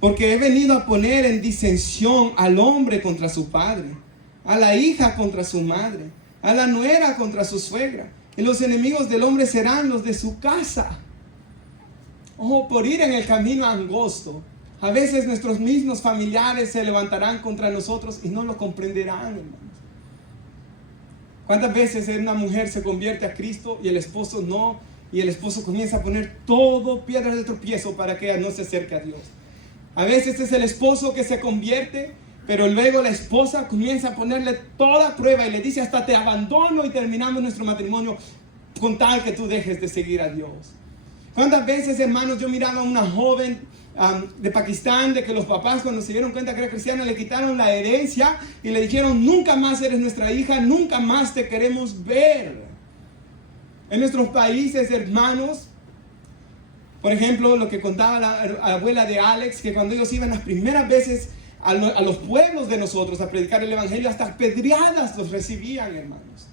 Porque he venido a poner en disensión al hombre contra su padre, a la hija contra su madre, a la nuera contra su suegra. Y los enemigos del hombre serán los de su casa. Ojo, por ir en el camino angosto, a veces nuestros mismos familiares se levantarán contra nosotros y no lo comprenderán, hermanos. ¿Cuántas veces una mujer se convierte a Cristo y el esposo no? Y el esposo comienza a poner todo piedras de tropiezo para que ella no se acerque a Dios. A veces es el esposo que se convierte, pero luego la esposa comienza a ponerle toda prueba y le dice hasta te abandono y terminamos nuestro matrimonio con tal que tú dejes de seguir a Dios. ¿Cuántas veces, hermanos, yo miraba a una joven de Pakistán, de que los papás cuando se dieron cuenta que era cristiana le quitaron la herencia y le dijeron nunca más eres nuestra hija, nunca más te queremos ver? En nuestros países, hermanos, por ejemplo, lo que contaba la abuela de Alex, que cuando ellos iban las primeras veces a los pueblos de nosotros a predicar el evangelio, hasta pedreadas los recibían, hermanos.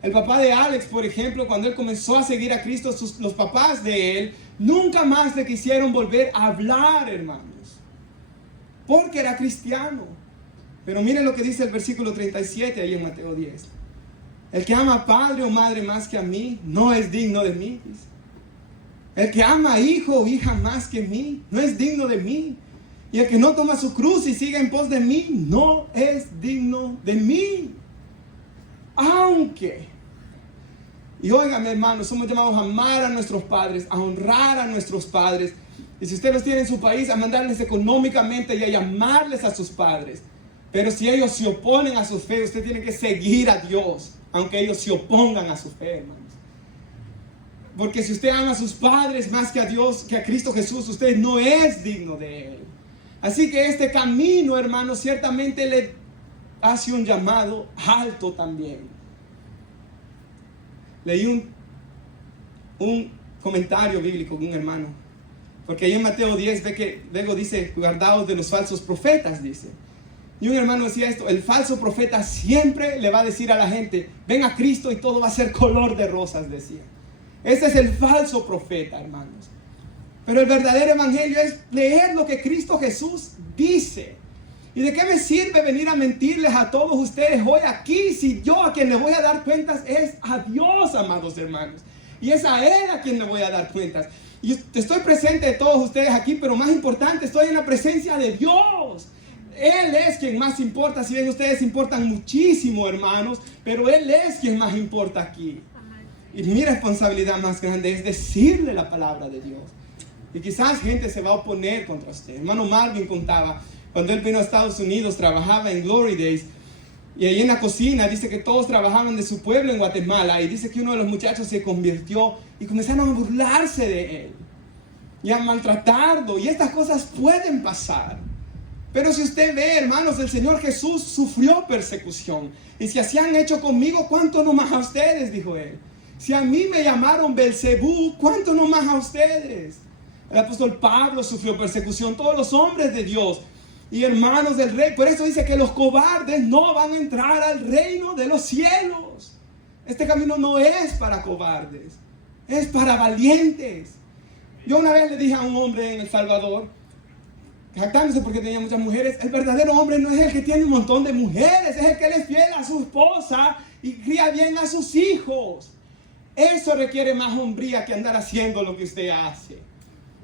El papá de Alex, por ejemplo, cuando él comenzó a seguir a Cristo, los papás de él nunca más le quisieron volver a hablar, hermanos, porque era cristiano. Pero miren lo que dice el versículo 37 ahí en Mateo 10. El que ama a padre o madre más que a mí, no es digno de mí, dice. El que ama a hijo o hija más que mí, no es digno de mí. Y el que no toma su cruz y sigue en pos de mí, no es digno de mí. Aunque, y óigame hermanos, somos llamados a amar a nuestros padres, a honrar a nuestros padres. Y si usted los tiene en su país, a mandarles económicamente y a llamarles a sus padres. Pero si ellos se oponen a su fe, usted tiene que seguir a Dios, aunque ellos se opongan a su fe, hermanos. Porque si usted ama a sus padres más que a Dios, que a Cristo Jesús, usted no es digno de Él. Así que este camino, hermanos, ciertamente le hace un llamado alto también. Leí un comentario bíblico de un hermano. Porque ahí en Mateo 10 ve que luego dice, guardaos de los falsos profetas, dice. Y un hermano decía esto, el falso profeta siempre le va a decir a la gente, ven a Cristo y todo va a ser color de rosas, decía. Ese es el falso profeta, hermanos. Pero el verdadero evangelio es leer lo que Cristo Jesús dice. ¿Y de qué me sirve venir a mentirles a todos ustedes hoy aquí si yo a quien le voy a dar cuentas es a Dios, amados hermanos? Y es a Él a quien le voy a dar cuentas. Y estoy presente de todos ustedes aquí, pero más importante, estoy en la presencia de Dios. Él es quien más importa. Si bien ustedes importan muchísimo, hermanos, pero Él es quien más importa aquí. Y mi responsabilidad más grande es decirle la palabra de Dios. Y quizás gente se va a oponer contra usted. Hermano Marvin contaba, cuando él vino a Estados Unidos, trabajaba en Glory Days. Y ahí en la cocina dice que todos trabajaban de su pueblo en Guatemala. Y dice que uno de los muchachos se convirtió y comenzaron a burlarse de él. Y a maltratarlo. Y estas cosas pueden pasar. Pero si usted ve, hermanos, el Señor Jesús sufrió persecución. Y si así han hecho conmigo, ¿cuánto no más a ustedes? Dijo él. Si a mí me llamaron Belcebú, ¿cuánto no más a ustedes? El apóstol Pablo sufrió persecución, todos los hombres de Dios y hermanos del rey. Por eso dice que los cobardes no van a entrar al reino de los cielos. Este camino no es para cobardes, es para valientes. Yo una vez le dije a un hombre en El Salvador, jactándose porque tenía muchas mujeres, el verdadero hombre no es el que tiene un montón de mujeres, es el que le es fiel a su esposa y cría bien a sus hijos. Eso requiere más hombría que andar haciendo lo que usted hace.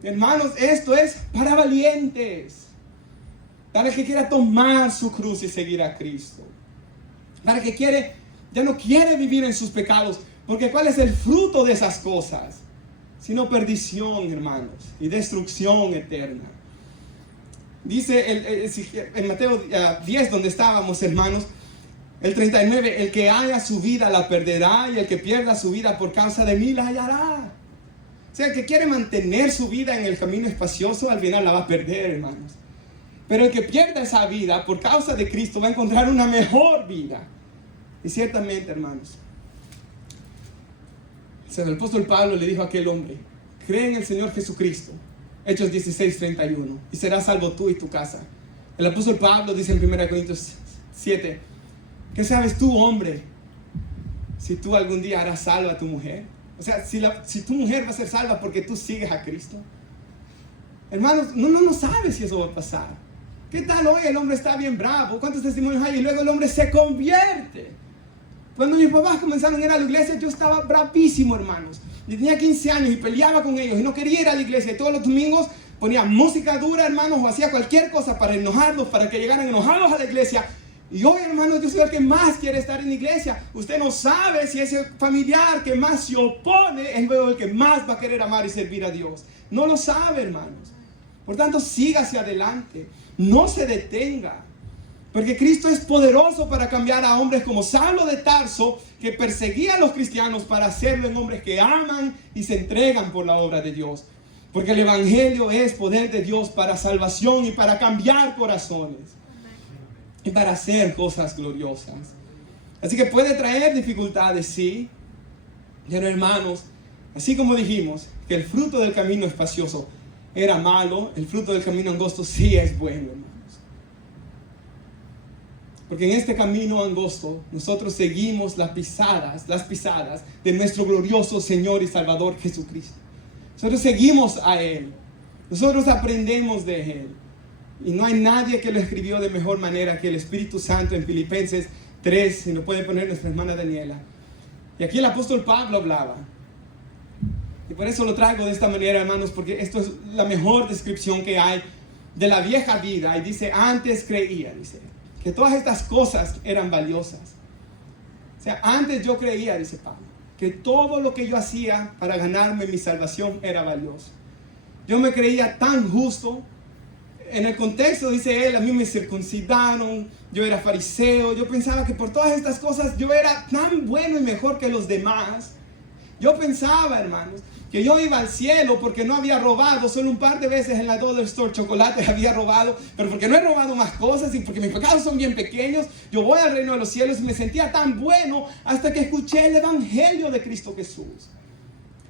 Hermanos, esto es para valientes, para el que quiera tomar su cruz y seguir a Cristo, para el que ya no quiere vivir en sus pecados, porque ¿cuál es el fruto de esas cosas? Sino perdición, hermanos, y destrucción eterna. Dice en Mateo 10, donde estábamos, hermanos, el 39, el que haya su vida la perderá, y el que pierda su vida por causa de mí la hallará. O sea, el que quiere mantener su vida en el camino espacioso, al final la va a perder, hermanos. Pero el que pierda esa vida por causa de Cristo va a encontrar una mejor vida. Y ciertamente, hermanos, el apóstol Pablo le dijo a aquel hombre: cree en el Señor Jesucristo, Hechos 16:31, y serás salvo tú y tu casa. El apóstol Pablo dice en 1 Corintios 7, ¿qué sabes tú, hombre, si tú algún día harás salva a tu mujer? O sea, si tu mujer va a ser salva porque tú sigues a Cristo. Hermanos, no sabes si eso va a pasar. ¿Qué tal hoy el hombre está bien bravo? ¿Cuántos testimonios hay? Y luego el hombre se convierte. Cuando mis papás comenzaron a ir a la iglesia, yo estaba bravísimo, hermanos. Yo tenía 15 años y peleaba con ellos y no quería ir a la iglesia. Y todos los domingos ponía música dura, hermanos, o hacía cualquier cosa para enojarlos, para que llegaran enojados a la iglesia. Y hoy, hermanos, yo soy el que más quiere estar en la iglesia. Usted no sabe si ese familiar que más se opone es luego el que más va a querer amar y servir a Dios. No lo sabe, hermanos. Por tanto, siga hacia adelante. No se detenga. Porque Cristo es poderoso para cambiar a hombres como Saulo de Tarso, que perseguía a los cristianos, para hacerlo en hombres que aman y se entregan por la obra de Dios. Porque el evangelio es poder de Dios para salvación y para cambiar corazones. Y para hacer cosas gloriosas. Así que puede traer dificultades, sí. Pero hermanos, así como dijimos que el fruto del camino espacioso era malo, el fruto del camino angosto sí es bueno, hermanos. Porque en este camino angosto nosotros seguimos las pisadas de nuestro glorioso Señor y Salvador Jesucristo. Nosotros seguimos a Él. Nosotros aprendemos de Él. Y no hay nadie que lo escribió de mejor manera que el Espíritu Santo en Filipenses 3, si lo puede poner nuestra hermana Daniela. Y aquí el apóstol Pablo hablaba. Y por eso lo traigo de esta manera, hermanos, porque esto es la mejor descripción que hay de la vieja vida. Y dice, antes creía, dice, que todas estas cosas eran valiosas. O sea, antes yo creía, dice Pablo, que todo lo que yo hacía para ganarme mi salvación era valioso. Yo me creía tan justo. En el contexto, dice él, a mí me circuncidaron, yo era fariseo, yo pensaba que por todas estas cosas yo era tan bueno y mejor que los demás. Yo pensaba, hermanos, que yo iba al cielo porque no había robado. Solo un par de veces en la Dollar Store chocolate había robado, pero porque no he robado más cosas y porque mis pecados son bien pequeños, yo voy al reino de los cielos y me sentía tan bueno hasta que escuché el evangelio de Cristo Jesús.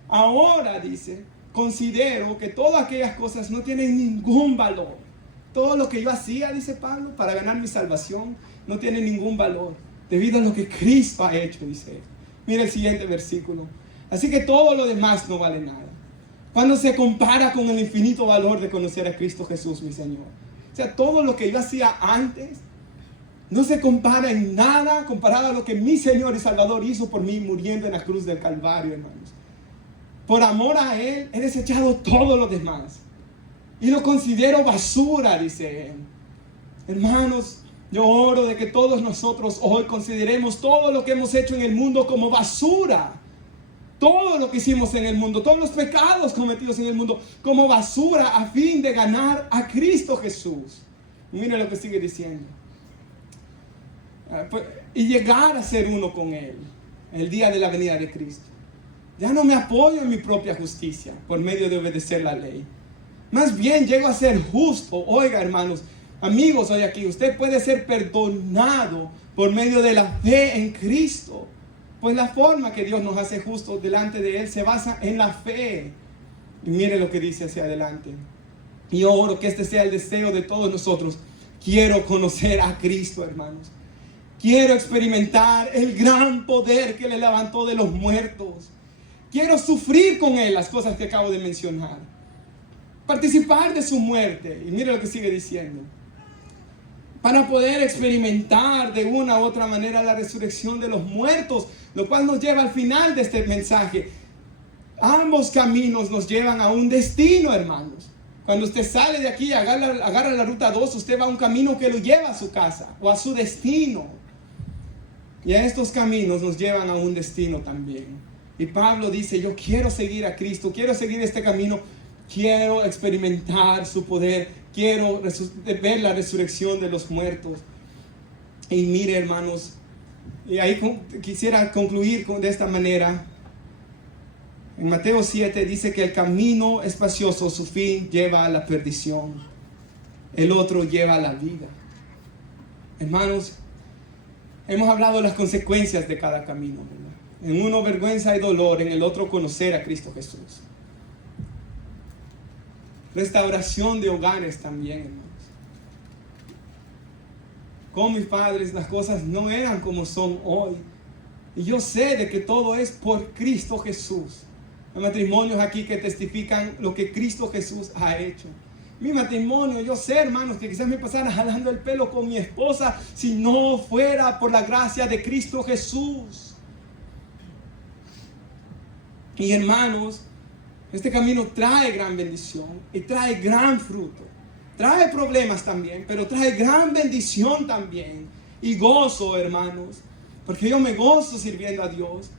Ahora, dice, considero que todas aquellas cosas no tienen ningún valor. Todo lo que yo hacía, dice Pablo, para ganar mi salvación, no tiene ningún valor, debido a lo que Cristo ha hecho, dice él. Mira el siguiente versículo. Así que todo lo demás no vale nada cuando se compara con el infinito valor de conocer a Cristo Jesús, mi Señor. O sea, todo lo que yo hacía antes no se compara en nada comparado a lo que mi Señor y Salvador hizo por mí muriendo en la cruz del Calvario, hermanos. Por amor a Él he desechado todo lo demás y lo considero basura, dice él. Hermanos, yo oro de que todos nosotros hoy consideremos todo lo que hemos hecho en el mundo como basura. Todo lo que hicimos en el mundo, todos los pecados cometidos en el mundo, como basura a fin de ganar a Cristo Jesús. Mira lo que sigue diciendo. Y llegar a ser uno con Él el día de la venida de Cristo. Ya no me apoyo en mi propia justicia por medio de obedecer la ley. Más bien llego a ser justo. Oiga, hermanos, amigos, hoy aquí, usted puede ser perdonado por medio de la fe en Cristo. Pues la forma que Dios nos hace justos delante de Él se basa en la fe. Y mire lo que dice hacia adelante. Y oro que este sea el deseo de todos nosotros. Quiero conocer a Cristo, hermanos. Quiero experimentar el gran poder que le levantó de los muertos. Quiero sufrir con Él las cosas que acabo de mencionar. Participar de su muerte. Y mira lo que sigue diciendo. Para poder experimentar de una u otra manera la resurrección de los muertos. Lo cual nos lleva al final de este mensaje. Ambos caminos nos llevan a un destino, hermanos. Cuando usted sale de aquí, agarra la ruta 2, usted va a un camino que lo lleva a su casa o a su destino. Y a estos caminos nos llevan a un destino también. Y Pablo dice, yo quiero seguir a Cristo, quiero seguir este camino, quiero experimentar su poder, quiero ver la resurrección de los muertos. Y mire, hermanos, y ahí quisiera concluir de esta manera. En Mateo 7 dice que el camino espacioso, su fin lleva a la perdición. El otro lleva a la vida. Hermanos, hemos hablado de las consecuencias de cada camino, ¿verdad? En uno vergüenza y dolor, en el otro conocer a Cristo Jesús. Restauración de hogares también, hermanos. Con mis padres las cosas no eran como son hoy. Y yo sé de que todo es por Cristo Jesús. Hay matrimonios aquí que testifican lo que Cristo Jesús ha hecho. Mi matrimonio, yo sé, hermanos, que quizás me pasara jalando el pelo con mi esposa si no fuera por la gracia de Cristo Jesús. Y hermanos, este camino trae gran bendición y trae gran fruto. Trae problemas también, pero trae gran bendición también. Y gozo, hermanos, porque yo me gozo sirviendo a Dios.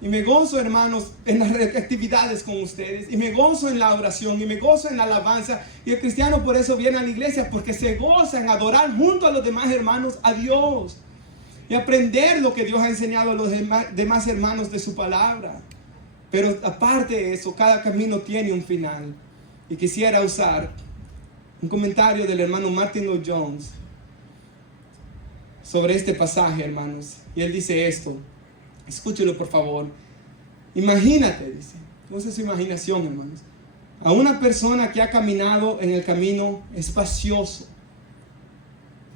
Y me gozo, hermanos, en las actividades con ustedes. Y me gozo en la oración. Y me gozo en la alabanza. Y el cristiano por eso viene a la iglesia. Porque se goza en adorar junto a los demás hermanos a Dios. Y aprender lo que Dios ha enseñado a los demás hermanos de su palabra. Pero aparte de eso, cada camino tiene un final. Y quisiera usar un comentario del hermano Martin Lloyd-Jones sobre este pasaje, hermanos. Y él dice esto. Escúchelo, por favor. Imagínate, dice. Usa su imaginación, hermanos. A una persona que ha caminado en el camino espacioso.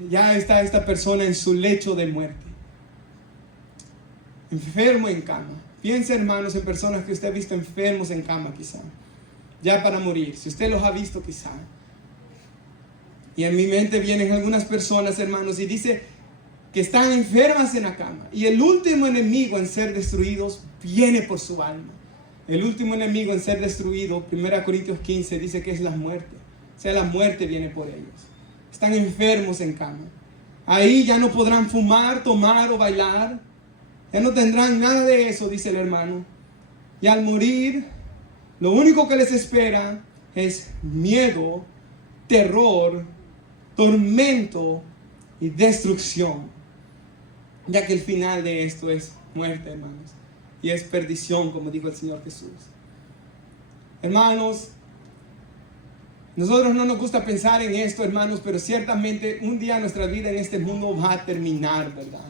Ya está esta persona en su lecho de muerte. Enfermo en cama. Piensa, hermanos, en personas que usted ha visto enfermos en cama, quizá. Ya para morir. Si usted los ha visto, quizá. Y en mi mente vienen algunas personas, hermanos, y dice que están enfermas en la cama. Y el último enemigo en ser destruidos viene por su alma. El último enemigo en ser destruido, 1 Corintios 15, dice que es la muerte. O sea, la muerte viene por ellos. Están enfermos en cama. Ahí ya no podrán fumar, tomar o bailar. Ya no tendrán nada de eso, dice el hermano. Y al morir, lo único que les espera es miedo, terror, tormento y destrucción. Ya que el final de esto es muerte, hermanos. Y es perdición, como dijo el Señor Jesús. Hermanos, nosotros no nos gusta pensar en esto, hermanos, pero ciertamente un día nuestra vida en este mundo va a terminar, ¿verdad?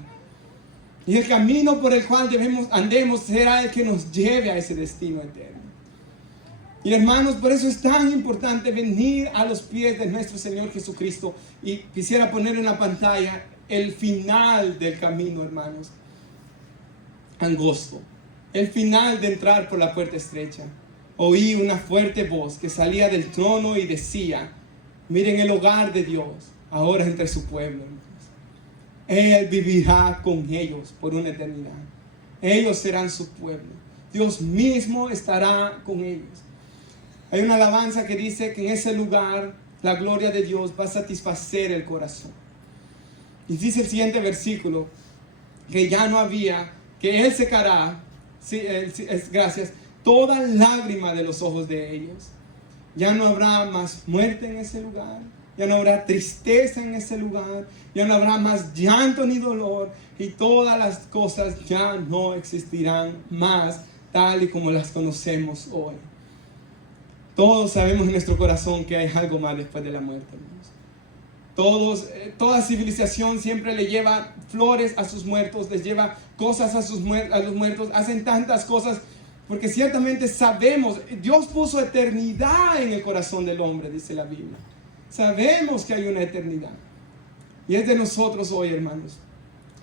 Y el camino por el cual andemos será el que nos lleve a ese destino eterno. Y hermanos, por eso es tan importante venir a los pies de nuestro Señor Jesucristo. Y quisiera poner en la pantalla el final del camino, hermanos. Angosto. El final de entrar por la puerta estrecha. Oí una fuerte voz que salía del trono y decía: miren el hogar de Dios, ahora entre su pueblo, hermanos. Él vivirá con ellos por una eternidad. Ellos serán su pueblo. Dios mismo estará con ellos. Hay una alabanza que dice que en ese lugar la gloria de Dios va a satisfacer el corazón. Y dice el siguiente versículo, que ya no había, que Él secará, gracias, toda lágrima de los ojos de ellos. Ya no habrá más muerte en ese lugar. Ya no habrá tristeza en ese lugar. Ya no habrá más llanto ni dolor. Y todas las cosas ya no existirán más tal y como las conocemos hoy. Todos sabemos en nuestro corazón que hay algo más después de la muerte, hermanos. Toda civilización siempre le lleva flores a sus muertos, les lleva cosas a los muertos, hacen tantas cosas, porque ciertamente sabemos, Dios puso eternidad en el corazón del hombre, dice la Biblia. Sabemos que hay una eternidad. Y es de nosotros hoy, hermanos,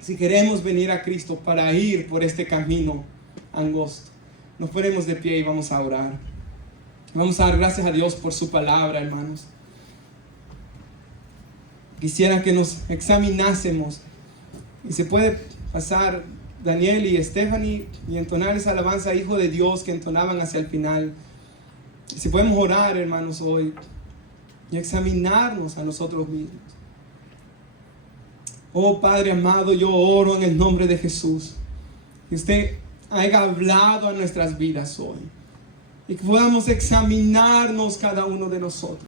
Si queremos venir a Cristo para ir por este camino angosto, nos ponemos de pie y vamos a orar. Vamos a dar gracias a Dios por su palabra, hermanos. Quisiera que nos examinásemos. Y se puede pasar Daniel y Stephanie y entonar esa alabanza, Hijo de Dios, que entonaban hacia el final. Y si podemos orar, hermanos, hoy y examinarnos a nosotros mismos. Oh Padre amado, yo oro en el nombre de Jesús, que usted haya hablado a nuestras vidas hoy y que podamos examinarnos cada uno de nosotros.